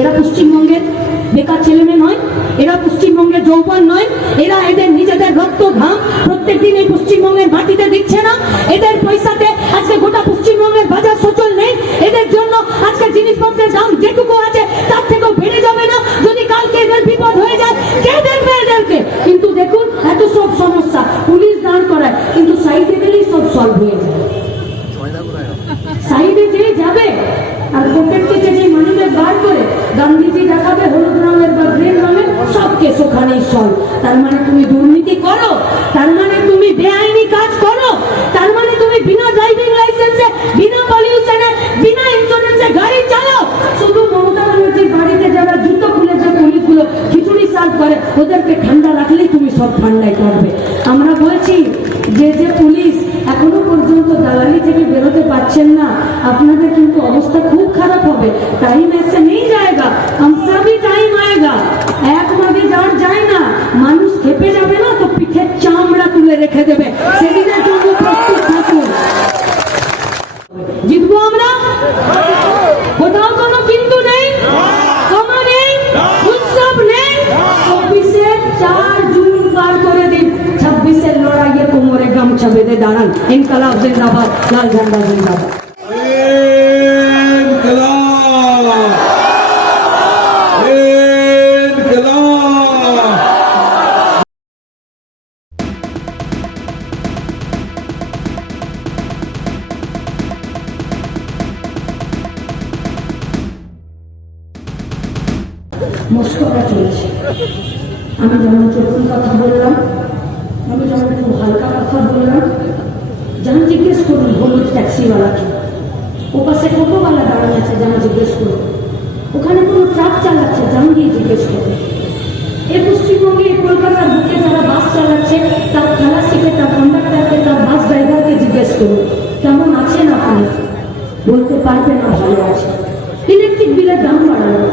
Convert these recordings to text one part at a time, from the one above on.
এরা পশ্চিমবঙ্গের বেকার ছেলে মেয়ে নয়, এরা পশ্চিমবঙ্গের যৌবন নয়, এরা এদের নিজেদের রক্ত ঘাম প্রত্যেক দিন এই পশ্চিমবঙ্গের মাটিতে দিচ্ছে না। এদের পয়সাতে আজকে গোটা পশ্চিমবঙ্গের বাজার সচল নেই। এদের জন্য আজকে জিনিসপত্রের দাম যেটুকু আছে, তার থেকেও বেড়ে যাবে না। যদি কালকে এদের বিপদ হয়ে যায় কে দেখবে এদেরকে কিন্তু দেখুন এত সব সমস্যা পুলিশ দাঁড় করায় কিন্তু সাইডে গেলেই সব সলভ হয়ে যায় সাইডে যে যাবে আর পকেট থেকে যে মানুষে বার করে গান্ধীজি দেখাবে হলুদ রঙের বা গ্রিন রঙের সব কেস ওখানেই সল তার মানে তুমি দুর্নীতি করো তার মানে তুমি বেআইনি কাজ করো তার মানে তুমি বিনা ড্রাইভিং লাইসেন্সে বিনা পলিউশনে বিনা ইন্স্যুরেন্সে গাড়ি চালাও শুধু মমতা ব্যানার্জির বাড়িতে যারা জুতো খুলে যে পুলিশগুলো খিচুড়ি সার্ভ করে ওদেরকে ঠান্ডা রাখলেই তুমি সব ঠান্ডায় করবে আমরা বলছি যে যে পুলিশ এখনো পর্যন্ত দালালি থেকে বেরোতে পারছেন না আপনাদের কিন্তু অবস্থা খুব খারাপ হবে টাইম ऐसे नहीं जाएगा আমরা भी টাইম आएगा এক মাগে যার যায় না মানুষ খেপে যাবে না তো পিঠের চামড়া তুলে রেখে দেবে সেদিনের জন্য প্রস্তুত থাকুন জিতবো আমরা গামছা বেঁধে দাঁড়ান। ইনকালাব জিন্দাবাদ, লাল ঝান্ডা জিন্দাবাদ। মস্করা চলছে। আমি যেমন চতুন কথা বললাম আমি যেমন খুব হালকা কথা বললাম। যান জিজ্ঞেস করুন হলুদ ট্যাক্সিওয়ালাকে ও পাশে টোটোওয়ালা দাঁড়ানো আছে যান জিজ্ঞেস করুন। ওখানে কোনো ট্রাক চালাচ্ছে যান গিয়ে জিজ্ঞেস করুন। এই পশ্চিমবঙ্গে কলকাতার বুকে যারা বাস চালাচ্ছে, তার খালাসিকে তার কন্ডাক্টারকে, তার বাস ড্রাইভারকে জিজ্ঞেস করুন, কেমন আছেন আপনি? বলতে পারবে না, ভালো আছে। ইলেকট্রিক বিলের দাম বাড়ানো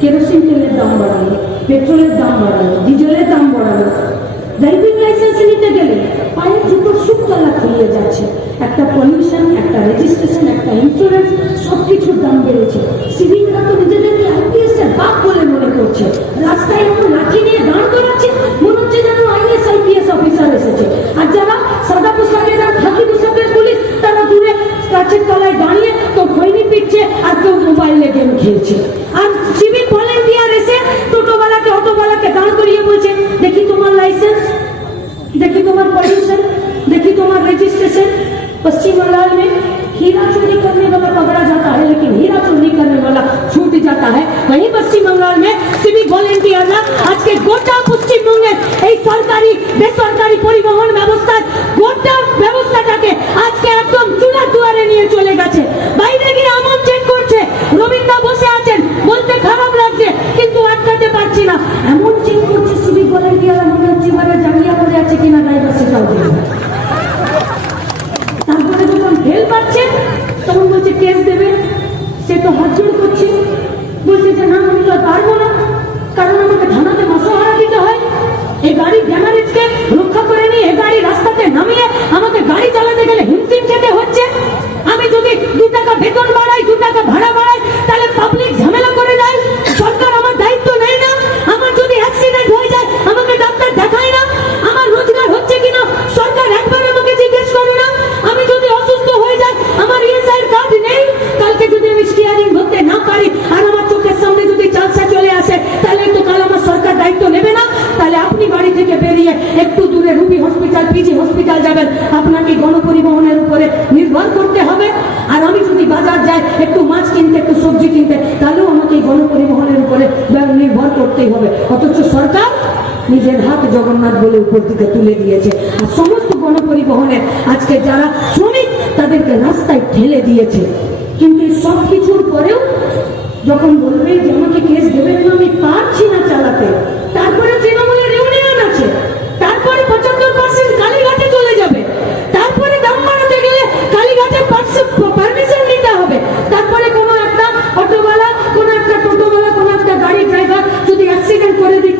কেরোসিন তেলের দাম বাড়ানো পেট্রোলের দাম বাড়ানো ডিজেলের দাম বাড়ানো ড্রাইভিং লাইসেন্স নিতে গেলে পায়ের জুতোর সুতলা খুলিয়ে যাচ্ছে। একটা পলিউশন একটা রেজিস্ট্রেশন একটা ইন্স্যুরেন্স সব কিছুর দাম বেড়েছে। সিভিকরা তো নিজেদেরকে আইপিএস এর বাপ বলে মনে করছে। রাস্তায় এমন লাঠি নিয়ে দাঁড় করাচ্ছে, মনে হচ্ছে যেন আইএস আইপিএস অফিসার এসেছে। আর যারা সাদা পোশাকের আর খাকি পোশাকের পুলিশ, তারা দূরে গাছের তলায় দাঁড়িয়ে তো খৈনি পিটছে আর কেউ মোবাইলে গেম খেলছে। पश्चिम बंगाल में सिविक ভলেন্টিয়াররা আজকে গোটা পশ্চিমবঙ্গের এই সরকারি বেসরকারি পরিবহন ব্যবস্থার নিজের হাত জগন্নাথ বলে উপর দিকে তুলে দিয়েছে। আর সমস্ত গণপরিবহনের আজকে যারা শ্রমিক, তাদেরকে রাস্তায় ঠেলে দিয়েছে। কিন্তু সব কিছুর পরেও যখন বলবে যে আমাকে কেস দেবেন না, আমি পারছি না চালাতে, তারপরে তৃণমূলের ইউনিয়ন আছে। তারপরে পঁচাত্তর পার্সেন্ট কালীঘাটে চলে যাবে। তারপরে দাম বাড়াতে গেলে কালীঘাটে পারমিশন নিতে হবে। তারপরে কোনো একটা অটোওয়ালা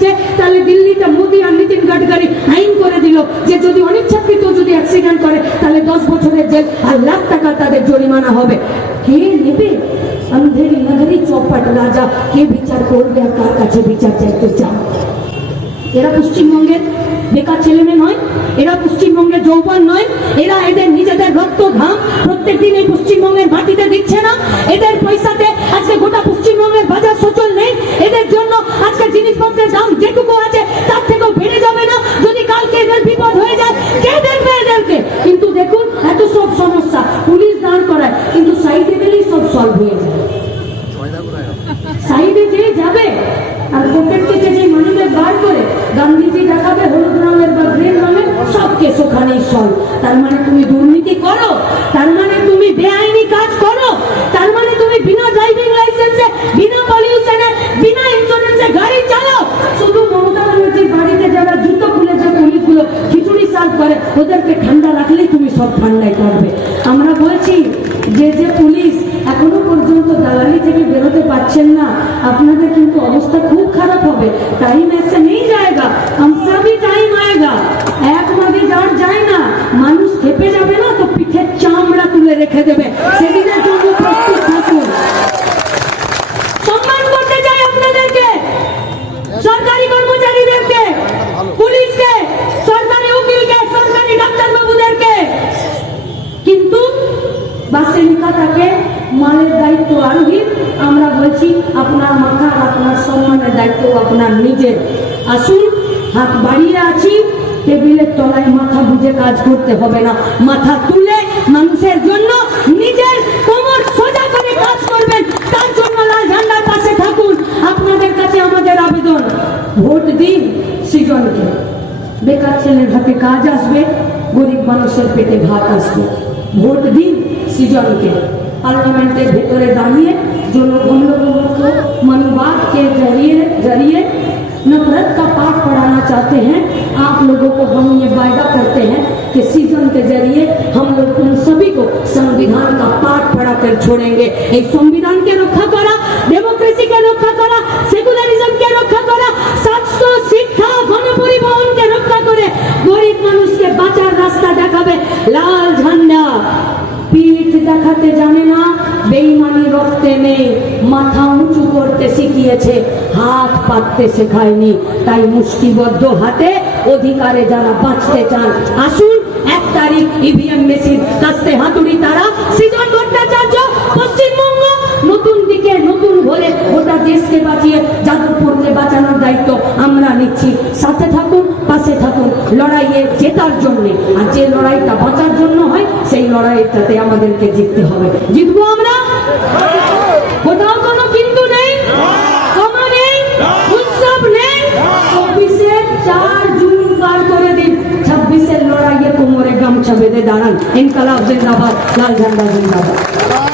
হচ্ছে তাহলে দিল্লিতে মোদি আর নীতিন গাডকারি আইন করে দিল যে যদি অনিচ্ছাকৃত যদি অ্যাক্সিডেন্ট করে, তাহলে দশ বছরের জেল আর লাখ টাকা তাদের জরিমানা হবে। কে নেবে? অন্ধেরি নগরী চৌপাট রাজা, কে বিচার করবে আর কার কাছে বিচার চাইতে চাও এরা পশ্চিমবঙ্গের বেকার ছেলে মেয়ে নয়, এরা পশ্চিমবঙ্গের যৌবন নয়, এরা এদের নিজেদের রক্ত ঘাম প্রত্যেক দিন এই পশ্চিমবঙ্গের মাটিতে দিচ্ছে না। এদের পয়সাতে আজকে গোটা পশ্চিমবঙ্গের বাজার সচল নেই। এদের জন্য আজকে জিনিসপত্রের দাম যেটুকু আছে, তার থেকেও বেড়ে যাবে না যদি কালকে এদের বিপদ হয়ে যায় কে দেখবে এদেরকে কিন্তু দেখুন এত সব সমস্যা পুলিশ দাঁড় করায় কিন্তু সাইডে গেলেই সব সলভ হয়ে যায় সাইডে যে যাবে আর পকেট থেকে যে মানুষের বার করে গান্ধীজি দেখাবে, হলুদ রঙের বা গ্রিন রঙের, সব কেস ওখানেই সল তার মানে তুমি দুর্নীতি করো, তার মানে তুমি বেআইনি কাজ করো, তার মানে তুমি বিনা ড্রাইভিং লাইসেন্সে বিনা পলিউশনে বিনা ইন্স্যুরেন্সে গাড়ি চালাও। শুধু মমতা ব্যানার্জির বাড়িতে যারা জুতো খুলে যে পুলিশগুলো খিচুড়ি সার্ভ করে, ওদেরকে ঠান্ডা রাখলেই তুমি সব ঠান্ডায় বলছি যে যে পুলিশ এখনও পর্যন্ত দালালি থেকে বেরোতে পারছেন না, আপনাদের কিন্তু অবস্থা খুব খারাপ হবে। টাইম এসে নেই যায়গা আমসা ভি টাইম আয়েগা। এক মাগে যাওয়ার যায় না, মানুষ খেপে যাবে না তো পিঠের চামড়া তুলে রেখে দেবে। সেদিনের জন্য আপনার নিজের আসুন হাত বাড়িয়ে আছি, টেবিলের তলায় মাথা বুঝে কাজ করতে হবে না। মাথা তুলে মানুষের জন্য নিজের কোমর সোজা করে কাজ করবেন। তার জন্য লাল ঝান্ডার পাশে থাকুন। আপনাদের কাছে আমাদের আবেদন, ভোট দিন সৃজনকে। বেকার ছেলের হাতে কাজ আসবে, গরিব মানুষের পেটে ভাত আসবে। ভোট দিন সৃজনকে। जो लोग हम लोगों को मनुवाद के ज़रिए ज़रिए नफरत का पाठ पढ़ाना चाहते हैं, आप लोगों को हम ये वायदा करते हैं कि सीज़न के ज़रिए हम लोग उन सभी को संविधान का पाठ पढ़ा कर छोड़ेंगे। एक संविधान के रखा करा डेमोक्रेसी के रखा करा सेकुलरिज्म के रखा करा स्वास्थ्य शिक्षा भनपुरी भवन के रखा करे। गरीब मनुष्य के बाचार रास्ता देखा लाल झंडा, पीठ देखाते जाने ना রক্তে নেই মাথা উঁচু করতে শিখিয়েছে, হাত পাততে শেখায়নি। তাই মুষ্টিবদ্ধ হাতে অধিকারে যারা বাঁচতে চান, আসুন এক তারিখ ইভিএম মেশিন কাস্তে হাতুড়ি তারা। সৃজন ভট্টাচার্য, পশ্চিমবঙ্গ, নতুন দিকে নতুন ভরে গোটা দেশকে বাঁচিয়ে যাদবপুরকে বাঁচানোর দায়িত্ব আমরা নিচ্ছি। সাথে থাকুন, পাশে থাকুন, লড়াইয়ে জেতার জন্যে। আর যে লড়াইটা বাঁচার জন্য হয়, সেই লড়াইটাতে আমাদেরকে জিততে হবে। জিতবো আমরা গামছা বেঁধে দাঁড়ান ইনকালাব জিন্দাবাদ লাল ঝান্ডা জিন্দাবাদ